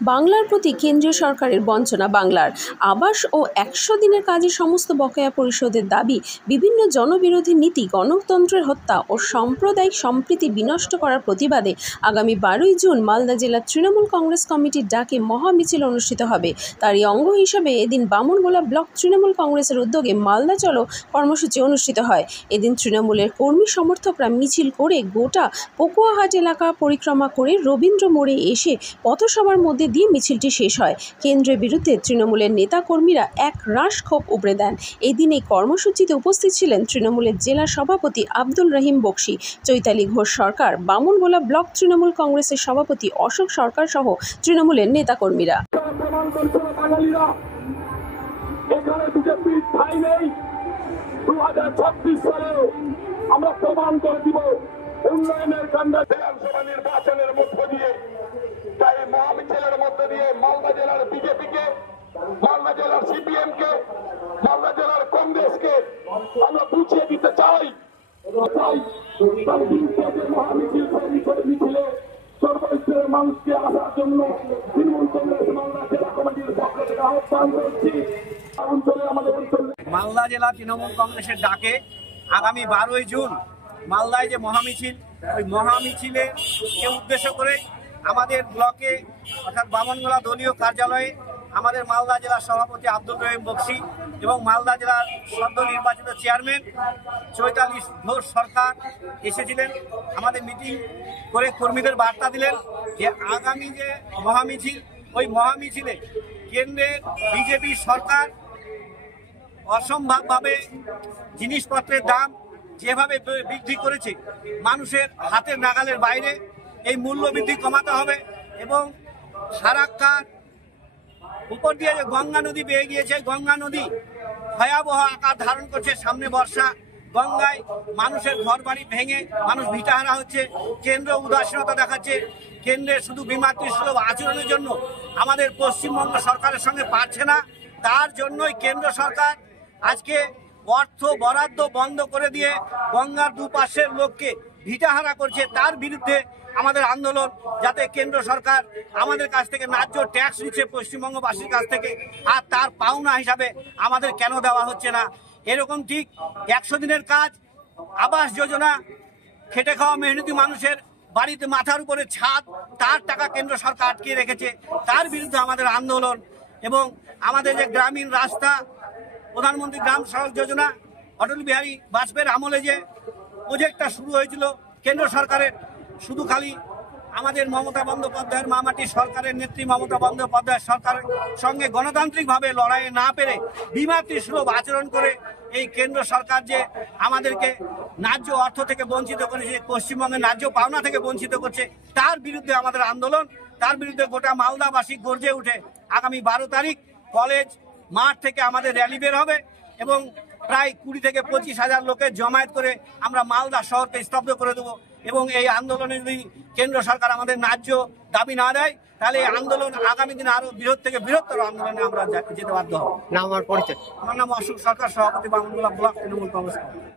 বাংলার প্রতি কেন্দ্রীয় সরকারের বঞ্চনা। বাংলার আবাস ও ১০০ দিনের কাজের সমস্ত বকেয়া পরিশোধের দাবি, বিভিন্ন জনবিরোধী নীতি, গণতন্ত্রের হত্যা ও সাম্প্রদায়িক সম্প্রীতি বিনষ্ট করার প্রতিবাদে আগামী ১২ই জুন মালদা জেলা তৃণমূল কংগ্রেস কমিটির ডাকে মহামিছিল অনুষ্ঠিত হবে। তারই অঙ্গ হিসেবে এদিন বামনগোলা ব্লক তৃণমূল কংগ্রেসের উদ্যোগে মালদা চলো কর্মসূচি অনুষ্ঠিত হয়। এদিন তৃণমূলের কর্মী সমর্থকরা মিছিল করে গোটা পকুয়াহাট এলাকা পরিক্রমা করে রবীন্দ্র মোড়ে এসে পথসভার মধ্যে দিয়ে মিছিলটি শেষ হয়। কেন্দ্রের বিরুদ্ধে তৃণমূলের নেতা কর্মীরা এক রাশ ক্ষোভ উগড়ে দেন। এদিন এই কর্মসূচিতে উপস্থিত ছিলেন তৃণমূলের জেলা সভাপতি আব্দুল রহিম বক্সি, চৈতালি ঘোষ সরকার, বামনগোলা ব্লক তৃণমূল কংগ্রেসের সভাপতি অশোক সরকার সহ তৃণমূলের নেতা কর্মীরা। আমরা প্রমাণ করে দিব উন্নয়নের কাণ্ডে বিধানসভা নির্বাচনের মধ্য দিয়ে, তাই মহামিছিলের মধ্য দিয়ে মালদা জেলার বিজেপিকে, মালদা জেলার সিপিএম কে, মালদা জেলার কংগ্রেসকে আমরা বুঝিয়ে দিতে চাই। মহামিছিল মিছিলে সর্বস্তরের মানুষকে আসার জন্য তৃণমূল কংগ্রেস মালদা জেলা কমিটির পক্ষ থেকে আহ্বান করছি। মালদা জেলা তৃণমূল কংগ্রেসের ডাকে আগামী 12ই জুন মালদায় যে মহামিছিল, ওই মহামিছিলে উদ্দেশ্য করে আমাদের ব্লকে অর্থাৎ বামনগোলা দলীয় কার্যালয়ে আমাদের মালদা জেলার সভাপতি আব্দুল রহিম বক্সি এবং মালদা জেলার সদ্য নির্বাচিত চেয়ারম্যান চৈতালি ঘোষ সরকার এসেছিলেন। আমাদের মিটিং করে কর্মীদের বার্তা দিলেন যে আগামী যে মহামিছিল, ওই মহামিছিলে কেন্দ্রের বিজেপি সরকার অসম্ভবভাবে জিনিসপত্রের দাম যেভাবে বৃদ্ধি করেছে, মানুষের হাতের নাগালের বাইরে, এই মূল্য বৃদ্ধি কমাতে হবে। এবং ফারাক্কার উপর দিয়ে যে গঙ্গা নদী বেয়ে গিয়েছে, গঙ্গা নদী ভয়াবহ আকার ধারণ করছে। সামনে বর্ষা, গঙ্গায় মানুষের ঘর বাড়ি ভেঙে মানুষ ভিটাহারা হচ্ছে। কেন্দ্র উদাসীনতা দেখাচ্ছে। কেন্দ্রের শুধু বিমাতৃসুলভ আচরণের জন্য আমাদের পশ্চিমবঙ্গ সরকারের সঙ্গে পারছে না। তার জন্যই কেন্দ্র সরকার আজকে অর্থ বরাদ্দ বন্ধ করে দিয়ে গঙ্গার দুপাশের লোককে ভিটাহারা করছে। তার বিরুদ্ধে আমাদের আন্দোলন, যাতে কেন্দ্র সরকার আমাদের কাছ থেকে ন্যায্য ট্যাক্স নিচ্ছে পশ্চিমবঙ্গবাসীর কাছ থেকে, আর তার পাওনা হিসাবে আমাদের কেন দেওয়া হচ্ছে না। এরকম ঠিক ১০০ দিনের কাজ, আবাস যোজনা, খেটে খাওয়া মেহনতি মানুষের বাড়িতে মাথার উপরে ছাদ, তার টাকা কেন্দ্র সরকার আটকে রেখেছে। তার বিরুদ্ধে আমাদের আন্দোলন। এবং আমাদের যে গ্রামীণ রাস্তা, প্রধানমন্ত্রী গ্রাম সড়ক যোজনা, অটল বিহারী বাজপেয়ীর আমলে যে প্রজেক্টটা শুরু হয়েছিল কেন্দ্র সরকারের, শুধু খালি আমাদের মমতা বন্দ্যোপাধ্যায়ের মামাটি সরকারের নেত্রী মমতা বন্দ্যোপাধ্যায়ের সরকারের সঙ্গে গণতান্ত্রিকভাবে লড়াইয়ে না পেরে বিমাতৃসুলভ আচরণ করে এই কেন্দ্র সরকার যে আমাদেরকে ন্যায্য অর্থ থেকে বঞ্চিত করেছে, পশ্চিমবঙ্গের ন্যায্য পাওনা থেকে বঞ্চিত করছে, তার বিরুদ্ধে আমাদের আন্দোলন। তার বিরুদ্ধে গোটা মালদাবাসী গর্জে উঠে আগামী 12 তারিখ কলেজ মাঠ থেকে আমাদের র্যালি বের হবে এবং প্রায় 20 থেকে 25 হাজার লোকের জমায়েত করে আমরা মালদা শহরকে স্তব্ধ করে দেবো। এবং এই আন্দোলনে যদি কেন্দ্র সরকার আমাদের ন্যায্য দাবি না দেয়, তাহলে এই আন্দোলন আগামী দিনে আরো বৃহৎ থেকে বৃহত্তর আন্দোলনে আমরা যেতে বাধ্য হব। আমার নাম অশোক সরকার, সভাপতি বামনগোলা ব্লক তৃণমূল কংগ্রেস।